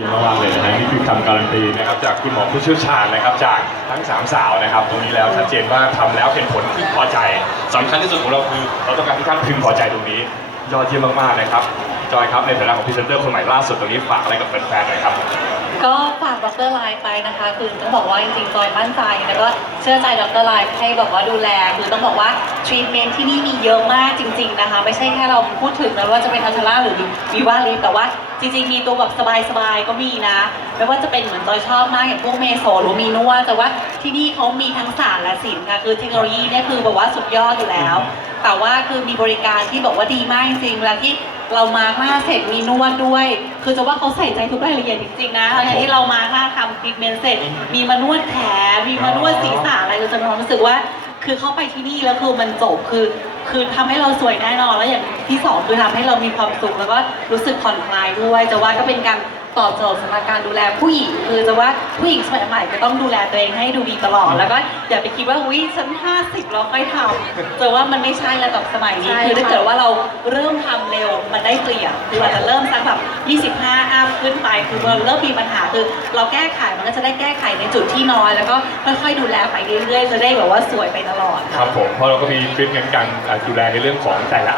เยี่ยมมากเลยนะฮะนี่คือคำการันตีนะครับจากคุณหมอผู้เชี่ยวชาญนะครับจากทั้งสามสาวนะครับ ตรงนี้แล้วชัดเจนว่าทำแล้วเห็นผลที่พอใจสำคัญที่สุดของเราคือเราต้องการที่ท่านพึงพอใจตรงนี้ ยอดเยี่ยมมากๆนะครับจอยครับในฐานะของพรีเซนเตอร์คนใหม่ล่าสุดตรงนี้ฝากอะไรกับแฟนๆหน่อยครับ ดรไลฟ์ไปนะคะ คือต้องบอกว่าจริงๆจอยมั่นใจแล้วก็เชื่อใจดรไลฟ์ให้แบบว่าดูแลคือต้องบอกว่าทรีทเมนต์ที่นี่มีเยอะมากจริง ๆนะคะ ไม่ใช่แค่เราพูดถึงนะว่าจะเป็นอัลเทล่าหรือวีวาลิฟแต่ว่าจริงๆ มีตัวแบบสบายๆ ก็มีนะ ไม่ว่าจะเป็นเหมือนจอยชอบมากอย่างพวกเมโซหรือมีนวดแต่ว่าที่นี่เขามีทั้งศาสตร์และศิลป์ค่ะคือเทคโนโลยีเนี่ยคือแบบว่าสุดยอดอยู่แล้ว แต่ว่าคือมีบริการที่บอกว่าดีมากจริงๆเวลาที่ เรามาหน้าเสร็จมีนวดด้วย คือจะว่าเขาใส่ใจทุกรายละเอียดจริงๆนะทั้งที่เรามาหน้าทำทรีทเมนต์เสร็จ มีมานวดแขนมีมานวดศีรษะอะไรเราจะมีความรู้สึกว่า คือเข้าไปที่นี่แล้วคือมันจบคือ คือทำให้เราสวยแน่นอนแล้วอย่างที่สองคือทำให้เรามีความสุขแล้วก็รู้สึกผ่อนคลายด้วยจะว่าก็เป็นการตอบโจทย์สำหรับการดูแลผู้หญิงคือจะว่าผู้หญิงสมัยใหม่ก็ต้องดูแลตัวเองให้ดูดีตลอด แล้วก็อย่าไปคิดว่าอุ้ยฉัน50แล้วค่อยทำจะว่ามันไม่ใช่แล้วกับสมัยนี้ใช่คือถ้าค่ะเกิดว่าเราเริ่มทำเร็วมัน ได้เปรียบคืออาจจะเริ่มสักแบบ 25อัพขึ้นไปคือเราเริ่มมีปัญหาคือเราแก้ไขมันก็จะได้แก้ไขในจุดที่น้อย แล้วก็ค่อยๆดูแลไปเรื่อยๆจะได้แบบว่าสวยไปตลอด ครับผมเพราะเราก็มีทริปเมนต์การอ่าดูแลในเรื่องของแต่ละ